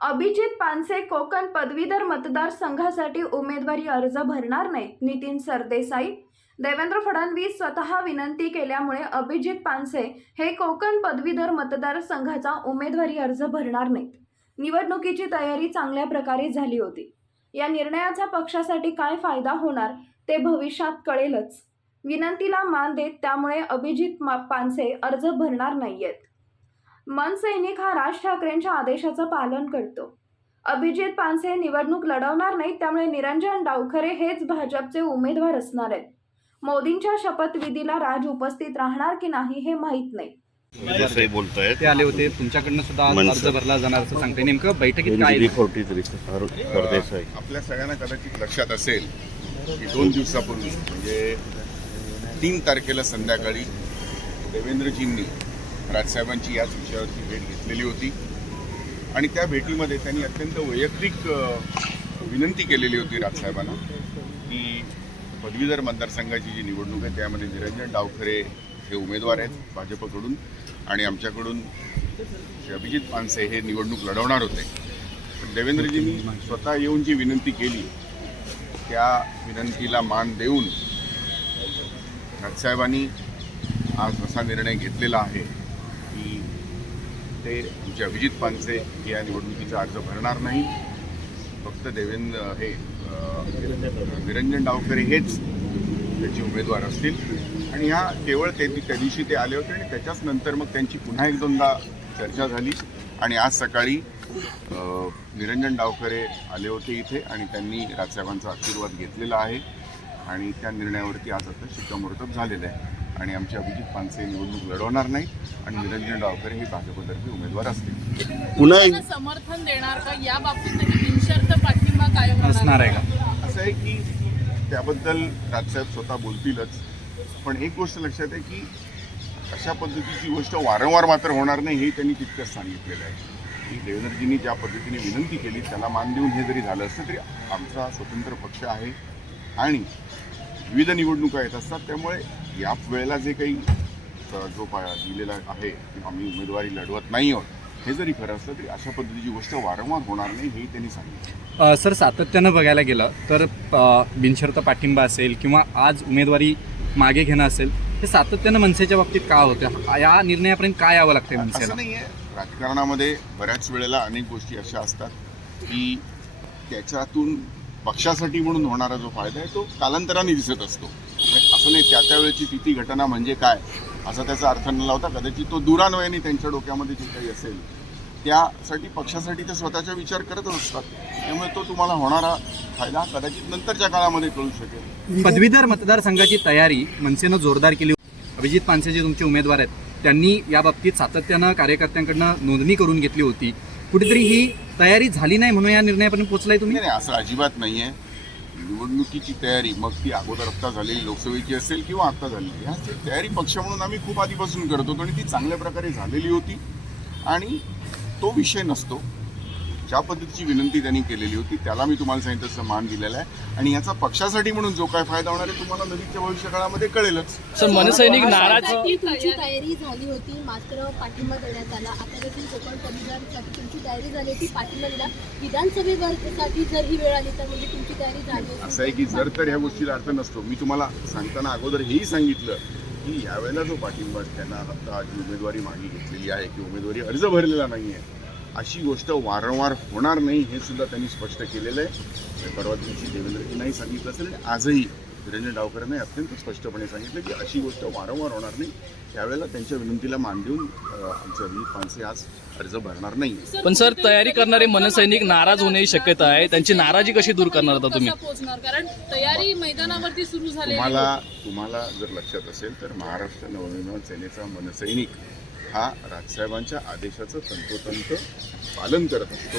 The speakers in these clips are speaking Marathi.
अभिजित पानसे कोकण पदवीधर मतदारसंघासाठी उमेदवारी अर्ज भरणार नाही. नितीन सरदेसाई देवेंद्र फडणवीस स्वतः विनंती केल्यामुळे अभिजित पानसे हे कोकण पदवीधर मतदारसंघाचा उमेदवारी अर्ज भरणार नाहीत. निवडणुकीची तयारी चांगल्या प्रकारे झाली होती. या निर्णयाचा पक्षासाठी काय फायदा होणार ते भविष्यात कळेलच. विनंतीला मान देत त्यामुळे अभिजित मा- पानसे अर्ज भरणार नाहीयेत. मनसैनिक हा राज ठाकरेंच्या आदेशाचं पालन करतो. अभिजित पानसे निवडणूक लढवणार नाहीत त्यामुळे निरंजन डावखरे हेच भाजपचे उमेदवार असणार आहेत. मोदींच्या शपथविधीला राज उपस्थित राहणार की नाही हे माहीत नाही. ते आले होते. तुमच्याकडनं सुद्धा. अर्ज भरला जाणार असं सांगते नेमकं बैठकीत काय? आपल्या सगळ्यांना कदाचित लक्षात असेल की दोन दिवसापूर्वी म्हणजे तीन तारखेला संध्याकाळी देवेंद्रजींनी राजसाहेबांची याच विषयावरची भेट घेतलेली होती. आणि त्या भेटीमध्ये त्यांनी अत्यंत वैयक्तिक विनंती केलेली होती राजसाहेबांना की पदवीधर मतदारसंघाची जी निवडणूक आहे त्यामध्ये निरंजन डावखरे हे उमेदवार आहेत भाजपकडून आणि आमच्याकडून श्री अभिजित पानसे हे निवडणूक लढवणार होते. पण देवेंद्रजींनी स्वतः येऊन जी विनंती केली त्या विनंतीला मान देऊन राजसाहेबांनी आज असा निर्णय घेतलेला आहे. की ते आमच्या अभिजित पानसे या निवडणुकीचा अर्ज भरणार नाही. फक्त देवेंद्र हे निरंजन डावकरे हेच त्याचे उमेदवार असतील. आणि ह्या केवळ ते त्या दिवशी ते आले होते आणि त्याच्याच नंतर मग त्यांची पुन्हा एक दोनदा चर्चा झाली. आणि आज सकाळी निरंजन डावकरे आले होते इथे आणि त्यांनी राजसाहेबांचा आशीर्वाद घेतलेला आहे. आणि त्या निर्णयावरती आज आता शिक्कामोर्तब झालेलं आहे. आणि आमचे अभिजित पानसे निवडणूक लढवणार नाही आणि निरंजन डावकरे हे भाजपतर्फे उमेदवार असतील. पुन्हा एक समर्थन देणार का? या बाबतीत बिनशर्त पाठिंबा कायम असणार आहे का? असं आहे की त्याबद्दल राजसाहेब स्वतः बोलतीलच. पण एक गोष्ट लक्षात आहे की अशा पद्धतीची गोष्ट वारंवार मात्र होणार नाही हे त्यांनी तितकंच सांगितलेलं आहे. की देवेंद्रजींनी ज्या पद्धतीने विनंती केली त्याला मान देऊन हे जरी झालं असतं तरी आमचा स्वतंत्र पक्ष आहे. आणि विविध निवडणुका येत असतात त्यामुळे या वेळेला जे काही जो दिलेला आहे की आम्ही उमेदवारी लढवत नाही आहोत हे जरी खरं असलं तरी अशा पद्धतीची गोष्ट वारंवार होणार नाही हेही त्यांनी सांगितलं. सर सातत्यानं बघायला गेलं तर बिनशर्त पाठिंबा असेल किंवा आज उमेदवारी मागे घेणं असेल हे सातत्यानं मनसेच्या बाबतीत का होतं? या निर्णयापर्यंत काय यावं लागतंय मनसेला? नाही आहे राजकारणामध्ये बऱ्याच वेळेला अनेक गोष्टी अशा असतात की त्याच्यातून पक्षासाठी म्हणून होणारा जो फायदा आहे तो कालांतराने दिसत असतो. असं नाही त्या त्यावेळेची तिथी घटना म्हणजे काय? असा त्याचा अर्थ न लावता कदाचित तो दुरान्वयाने त्यांच्या डोक्यामध्ये जे काही असेल त्यासाठी पक्षासाठी ते स्वतःचा विचार करतच असतात त्यामुळे तो तुम्हाला होणारा फायदा कदाचित नंतरच्या काळामध्ये कळू शकेल. पदवीधर मतदारसंघाची तयारी मनसेनं जोरदार केली होती. अभिजित पानसे जे तुमचे उमेदवार आहेत त्यांनी या बाबतीत सातत्यानं कार्यकर्त्यांकडनं नोंदणी करून घेतली होती. कुठेतरी ही तयारी झाली नाही म्हणून या निर्णयापर्यंत पोहोचलाय तुम्ही? नाही असं अजिबात नाही आहे निवडणुकीची तयारी मग ती अगोदर आत्ता झालेली लोकसभेची असेल किंवा आत्ता झालेली ह्याची तयारी पक्ष म्हणून आम्ही खूप आधीपासून करत होतो आणि ती चांगल्या प्रकारे झालेली होती. आणि तो विषय नसतो. ज्या पद्धतीची विनंती त्यांनी केलेली होती त्याला मी तुम्हाला सांगितलं तसं मान दिलेला आहे. आणि याचा पक्षासाठी म्हणून जो काय फायदा होणार आहे तुम्हाला नजीकच्या भविष्यकाळामध्ये कळेलच. सर मनसैनिक नाराज तुमची तयारी झाली होती मात्र पाठिंबा देण्यात आला. आता देखील कोकण पदवीधरसाठी तुमची तयारी झाली होती पाठिंबा दिला. विधानसभेसाठी जर ही वेळ आली तर म्हणजे तुमची तयारी झाली होती. असं आहे की जर तर ह्या गोष्टीला अर्थ नसतो. मी तुम्हाला सांगताना अगोदर हेही सांगितलं की यावेळेला जो पाठिंबा त्यांना आता जी उमेदवारी मागे घेतलेली आहे की उमेदवारी अर्ज भरलेला नाही आहे अशी गोष्ट वारंवार होणार नाही हे सुद्धा त्यांनी स्पष्ट केलेलं आहे. परवा दिवशी देवेंद्रजी नाही सांगितलं असेल आणि आजही निरंजन डावकरांनी अत्यंत स्पष्टपणे सांगितलं की अशी गोष्ट वारंवार होणार नाही. त्यावेळेला त्यांच्या विनंतीला मान देऊन आमचे अभिजित पानसे आज अर्ज भरणार नाही. पण सर तयारी करणारे मनसैनिक नाराज होण्याची शक्यता आहे. त्यांची नाराजी कशी दूर करणार आता तुम्ही? कसा पोहोचणार? कारण तयारी मैदानावरती सुरू झाली तुम्हाला तुम्हाला जर लक्षात असेल तर महाराष्ट्र नवनिर्माण सेनेचा मनसैनिक हा राजसाहेबांच्या आदेशाचं तंतोतंत पालन करत असतो.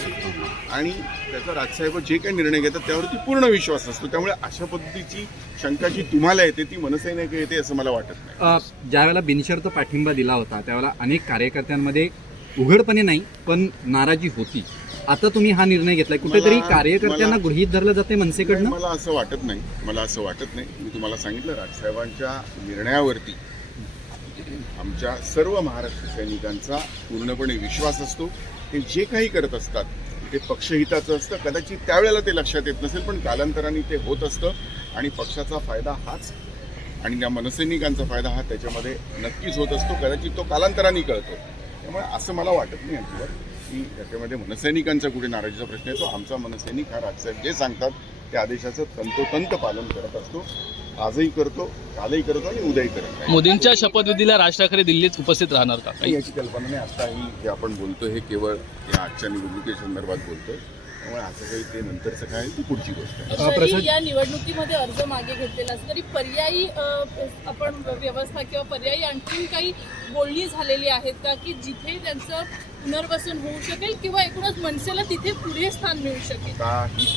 आणि त्याचा राजसाहेब जे काही निर्णय घेतात त्यावरती पूर्ण विश्वास असतो. त्यामुळे अशा पद्धतीची शंका जी तुम्हाला येते ती मनसैनिक येते असं मला वाटत नाही. ज्यावेळेला बिनशर्त पाठिंबा दिला होता त्यावेळेला अनेक कार्यकर्त्यांमध्ये उघडपणे नाही पण नाराजी होती. आता तुम्ही हा निर्णय घेतलाय. कुठेतरी कार्यकर्त्यांना गृहीत धरलं जाते मनसेकडनं? मला असं वाटत नाही. मला असं वाटत नाही. मी तुम्हाला सांगितलं राजसाहेबांच्या निर्णयावरती आमच्या सर्व महाराष्ट्र सैनिकांचा पूर्णपणे विश्वास असतो. ते जे काही करत असतात ते पक्षहिताचं असतं. कदाचित त्यावेळेला ते लक्षात येत नसेल पण कालांतराने ते होत असतं आणि पक्षाचा फायदा हाच आणि त्या मनसैनिकांचा फायदा हा त्याच्यामध्ये नक्कीच होत असतो. कदाचित तो कालांतराने कळतो. त्यामुळे असं मला वाटत नाही अजिबात की त्याच्यामध्ये मनसैनिकांचा कुठे नाराजीचा प्रश्न येतो. आमचा मनसैनिक हा राजसाहेब जे सांगतात त्या आदेशाचं तंतोतंत पालन करत असतो. आजही करतो कालही करतो आणि उद्याही करत. मोदींच्या शपथविधीला राज ठाकरे दिल्लीत उपस्थित राहणार का? काही? याची कल्पना नाही. आता ही जे आपण बोलतोय हे केवळ या आजच्या निवडणुकीसंदर्भात बोलतोय. त्यामुळे असं काही ते नंतरचं काय ती पुढची गोष्ट आहे. या निवडणुकीमध्ये अर्ज मागे घेतलेला तरी पर्यायी आपण व्यवस्था किंवा पर्यायी आणखीन काही बोलणी झालेली आहेत का? की जिथे त्यांचं पुनर्वसन होऊ शकेल किंवा एकूणच मनसेला तिथे पुढे स्थान मिळू शकेल? काही